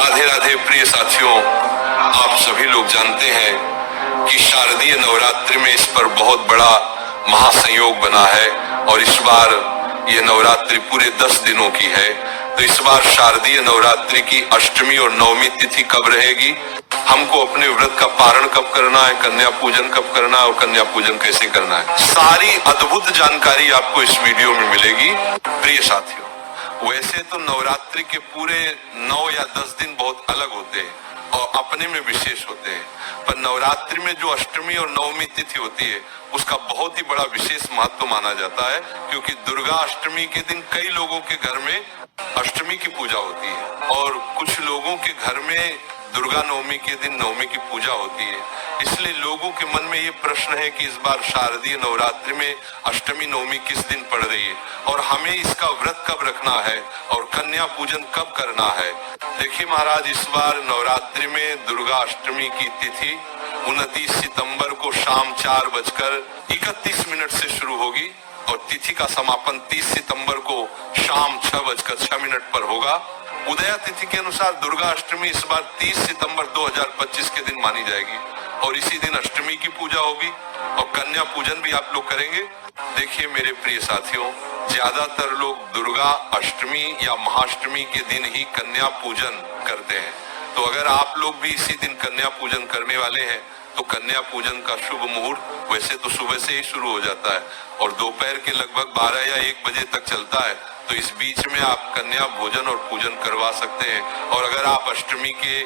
राधे राधे प्रिय साथियों, आप सभी लोग जानते हैं कि शारदीय नवरात्रि में इस पर बहुत बड़ा महासंयोग बना है और इस बार ये नवरात्रि पूरे 10 दिनों की है। तो इस बार शारदीय नवरात्रि की अष्टमी और नवमी तिथि कब रहेगी, हमको अपने व्रत का पारण कब करना है, कन्या पूजन कब करना है और कन्या पूजन कैसे करना है, सारी अद्भुत जानकारी आपको इस वीडियो में मिलेगी। प्रिय साथियों, वैसे तो नवरात्रि के पूरे 9 या 10 दिन बहुत अलग होते हैं और अपने में विशेष होते हैं, पर नवरात्रि में जो अष्टमी और नवमी तिथि होती है उसका बहुत ही बड़ा विशेष महत्व माना जाता है, क्योंकि दुर्गा अष्टमी के दिन कई लोगों के घर में अष्टमी की पूजा होती है और कुछ लोगों के घर में दुर्गा नवमी के दिन नवमी की पूजा होती है। इसलिए लोगों के मन में ये प्रश्न है कि इस बार शारदीय नवरात्रि में अष्टमी नवमी किस दिन पड़ रही है और हमें इसका व्रत कब रखना है और कन्या पूजन कब करना है। देखिए महाराज, इस बार नवरात्रि में दुर्गा अष्टमी की तिथि 29 सितंबर को शाम 4:31 से शुरू होगी और तिथि का समापन 30 सितंबर को शाम 6:06 पर होगा। उदया तिथि के अनुसार दुर्गा अष्टमी इस बार 30 सितंबर 2025 के दिन मानी जाएगी और इसी दिन अष्टमी की पूजा होगी और कन्या पूजन भी आप लोग करेंगे। देखिए मेरे प्रिय साथियों, ज्यादातर लोग दुर्गा अष्टमी या महाअष्टमी के दिन ही कन्या पूजन करते हैं, तो अगर आप लोग भी इसी दिन कन्या पूजन करने वाले हैं तो कन्या पूजन का शुभ मुहूर्त वैसे तो सुबह से ही शुरू हो जाता है और दोपहर के लगभग 12 या 1 बजे तक चलता है, तो इस बीच में आप कन्या भोजन और पूजन करवा सकते हैं। और अगर आप अष्टमी के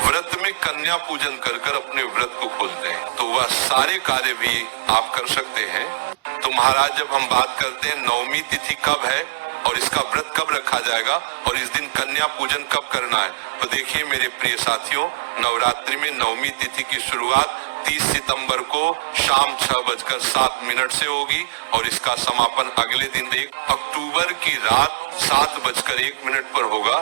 व्रत में कन्या पूजन कर कर अपने व्रत को खोलते हैं तो वह सारे कार्य भी आप कर सकते हैं। तो महाराज, जब हम बात करते हैं नवमी तिथि कब है और इसका व्रत कब रखा जाएगा और इस दिन कन्या पूजन कब करना है, तो देखिए मेरे प्रिय साथियों, नवरात्रि में नवमी तिथि की शुरुआत 30 सितंबर को शाम 6:07 से होगी और इसका समापन अगले दिन 1 अक्टूबर की रात 7:01 पर होगा।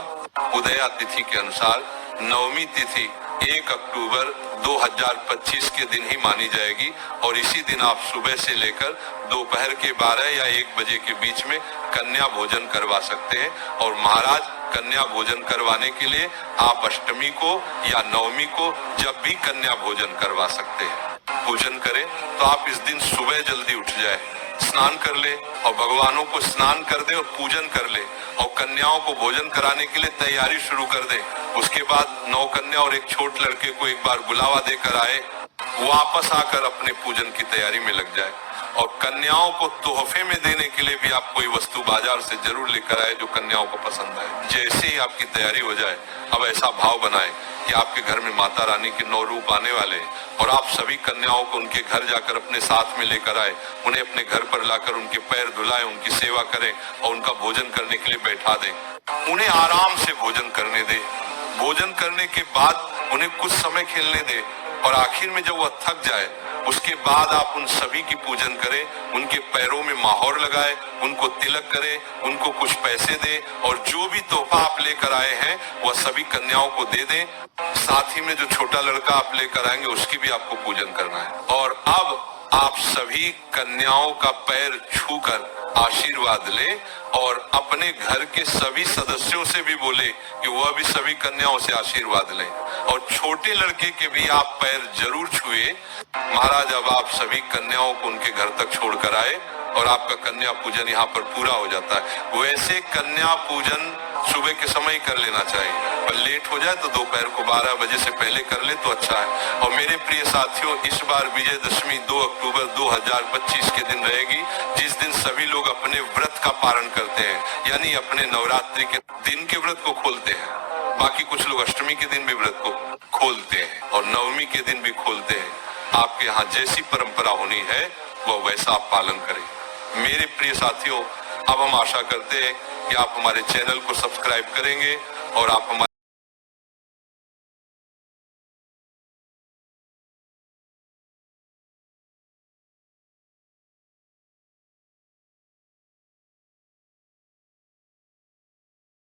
उदया तिथि के अनुसार नवमी तिथि 1 अक्टूबर 2025 के दिन ही मानी जाएगी और इसी दिन आप सुबह से लेकर दोपहर के 12 या 1 बजे के बीच में कन्या भोजन करवा सकते हैं। और महाराज, कन्या भोजन करवाने के लिए आप अष्टमी को या नवमी को जब भी कन्या भोजन करवा सकते हैं। पूजन करें तो आप इस दिन सुबह जल्दी उठ जाए, स्नान कर ले और भगवानों को स्नान कर दे और पूजन कर ले और कन्याओं को भोजन कराने के लिए तैयारी शुरू कर दे। उसके बाद 9 कन्या और एक छोट लड़के को एक बार बुलावा देकर आए, वापस आकर अपने पूजन की तैयारी में लग जाए और कन्याओं को तोहफे में देने के लिए भी आप कोई वस्तु बाजार से जरूर लेकर आए जो कन्याओं को पसंद आए। जैसे ही आपकी तैयारी हो जाए, अब ऐसा भाव बनाए कि आपके घर में माता रानी के 9 रूप आने वाले हैं और आप सभी कन्याओं को उनके घर जाकर अपने साथ में लेकर आए, उन्हें अपने घर पर लाकर उनके पैर धुलाएं, उनकी सेवा करें और उनका भोजन करने के लिए बैठा दें। उन्हें आराम से भोजन करने दें। भोजन करने के बाद उन्हें कुछ समय खेलने दें और आखिर में जब वह थक जाए उसके बाद आप उन सभी की पूजन करें, उनके पैरों में माहौर लगाए, उनको तिलक करें, उनको कुछ पैसे दें और जो भी तोहफा आप लेकर आए हैं वह सभी कन्याओं को दे दें। साथ ही में जो छोटा लड़का आप लेकर आएंगे उसकी भी आपको पूजन करना है। और अब आप सभी कन्याओं का पैर छूकर आशीर्वाद ले और अपने घर के सभी सदस्यों से भी बोले कि वह भी सभी कन्याओं से आशीर्वाद लें और छोटे लड़के के भी आप पैर जरूर छुए। महाराज, अब आप सभी कन्याओं को उनके घर तक छोड़कर आए और आपका कन्या पूजन यहाँ पर पूरा हो जाता है। वैसे कन्या पूजन सुबह के समय ही कर लेना चाहिए, पर लेट हो जाए तो दोपहर को 12 बजे से पहले कर ले तो अच्छा है। और मेरे प्रिय साथियों, इस बार विजयदशमी 2 अक्टूबर 2025 के दिन रहेगी, जिस दिन सभी लोग अपने व्रत का पारण करते हैं, यानी अपने नवरात्रि के दिन के व्रत को खोलते हैं। बाकी कुछ लोग अष्टमी के दिन भी व्रत को खोलते हैं और नवमी के दिन भी खोलते हैं। आपके यहाँ जैसी परंपरा होनी है वह वैसा आप पालन करें। मेरे प्रिय साथियों, अब हम आशा करते हैं कि आप हमारे चैनल को सब्सक्राइब करेंगे और आप हमारे